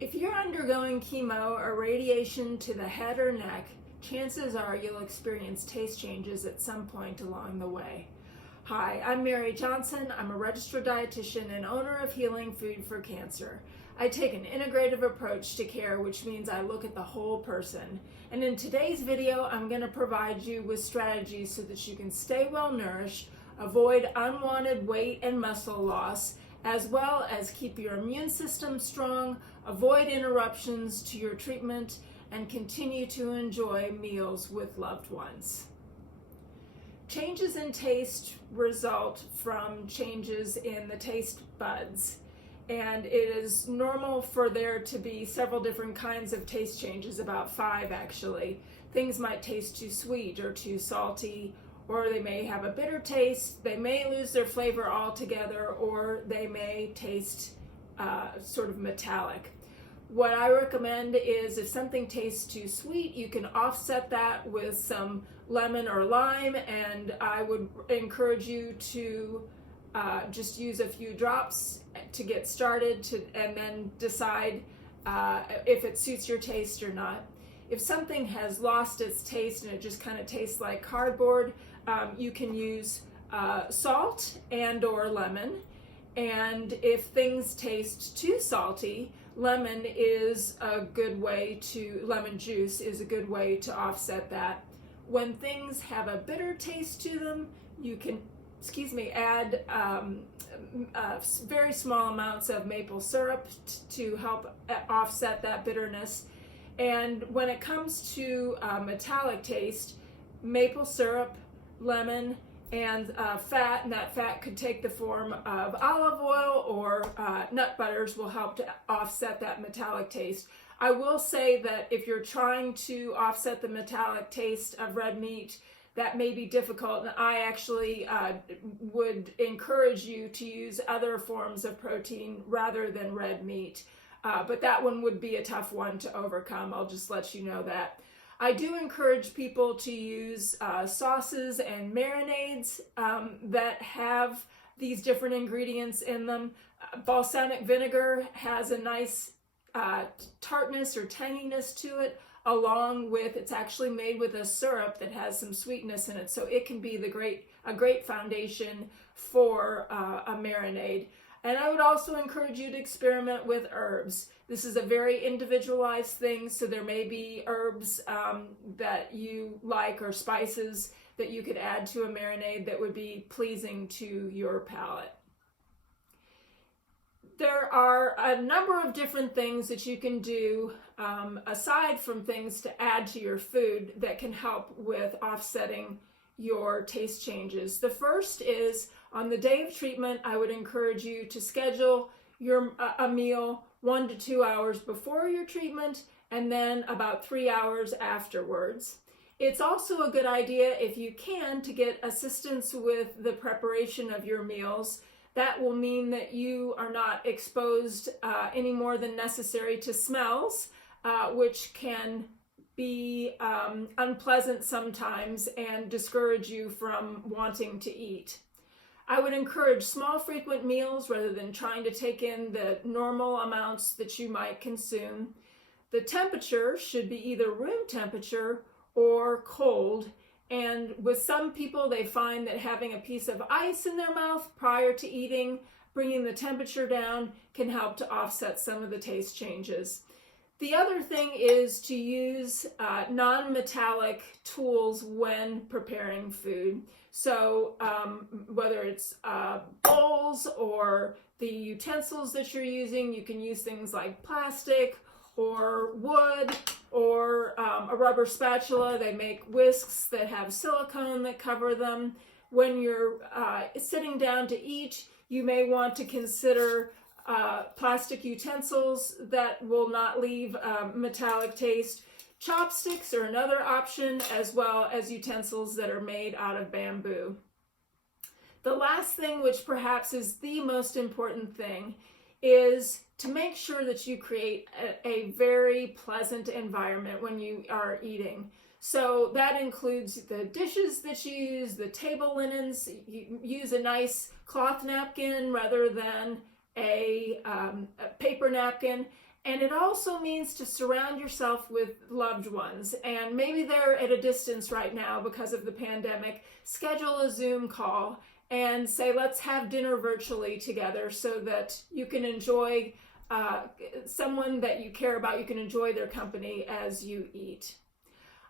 If you're undergoing chemo or radiation to the head or neck, chances are you'll experience taste changes at some point along the way. Hi, I'm Mary Johnson. I'm a registered dietitian and owner of Healing Food for Cancer. I take an integrative approach to care, which means I look at the whole person. And in today's video, I'm going to provide you with strategies so that you can stay well nourished, avoid unwanted weight and muscle loss, as well as keep your immune system strong, avoid interruptions to your treatment, and continue to enjoy meals with loved ones. Changes in taste result from changes in the taste buds, and it is normal for there to be several different kinds of taste changes, about 5 actually. Things might taste too sweet or too salty, or they may have a bitter taste, they may lose their flavor altogether, or they may taste sort of metallic. What I recommend is if something tastes too sweet, you can offset that with some lemon or lime, and I would encourage you to just use a few drops to get started and then decide if it suits your taste or not. If something has lost its taste and it just kind of tastes like cardboard, you can use salt and or lemon. And if things taste too salty, lemon juice is a good way to offset that. When things have a bitter taste to them, you can, add very small amounts of maple syrup to help offset that bitterness. And when it comes to metallic taste, maple syrup, lemon, and fat, and that fat could take the form of olive oil or nut butters, will help to offset that metallic taste. I will say that if you're trying to offset the metallic taste of red meat, that may be difficult, and I actually would encourage you to use other forms of protein rather than red meat. But that one would be a tough one to overcome. I'll just let you know that. I do encourage people to use sauces and marinades that have these different ingredients in them. Balsamic vinegar has a nice tartness or tanginess to it, along with, it's actually made with a syrup that has some sweetness in it, so it can be a great foundation for a marinade. And I would also encourage you to experiment with herbs. This is a very individualized thing, so there may be herbs that you like or spices that you could add to a marinade that would be pleasing to your palate. There are a number of different things that you can do aside from things to add to your food that can help with offsetting your taste changes. The first is, on the day of treatment, I would encourage you to schedule a meal 1 to 2 hours before your treatment and then about 3 hours afterwards. It's also a good idea, if you can, to get assistance with the preparation of your meals. That will mean that you are not exposed any more than necessary to smells, which can be unpleasant sometimes and discourage you from wanting to eat. I would encourage small, frequent meals rather than trying to take in the normal amounts that you might consume. The temperature should be either room temperature or cold. And with some people, they find that having a piece of ice in their mouth prior to eating, bringing the temperature down, can help to offset some of the taste changes. The other thing is to use non-metallic tools when preparing food. So whether it's bowls or the utensils that you're using, you can use things like plastic or wood or a rubber spatula. They make whisks that have silicone that cover them. When you're sitting down to eat, you may want to consider plastic utensils that will not leave metallic taste. Chopsticks are another option, as well as utensils that are made out of bamboo. The last thing, which perhaps is the most important thing, is to make sure that you create a very pleasant environment when you are eating. So that includes the dishes that you use, the table linens. You use a nice cloth napkin rather than a paper napkin, And it also means to surround yourself with loved ones. And maybe they're at a distance right now because of the pandemic. Schedule a Zoom call and say, let's have dinner virtually together so that you can enjoy someone that you care about. You can enjoy their company as you eat.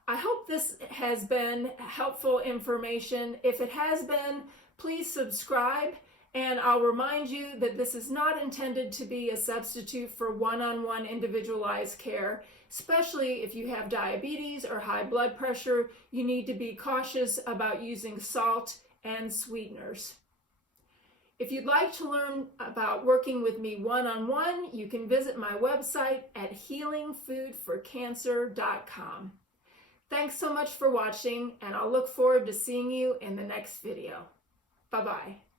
I hope this has been helpful information. If it has been, please subscribe. And I'll remind you that this is not intended to be a substitute for one-on-one individualized care. Especially if you have diabetes or high blood pressure, you need to be cautious about using salt and sweeteners. If you'd like to learn about working with me one-on-one, you can visit my website at healingfoodforcancer.com. Thanks so much for watching, and I'll look forward to seeing you in the next video. Bye-bye.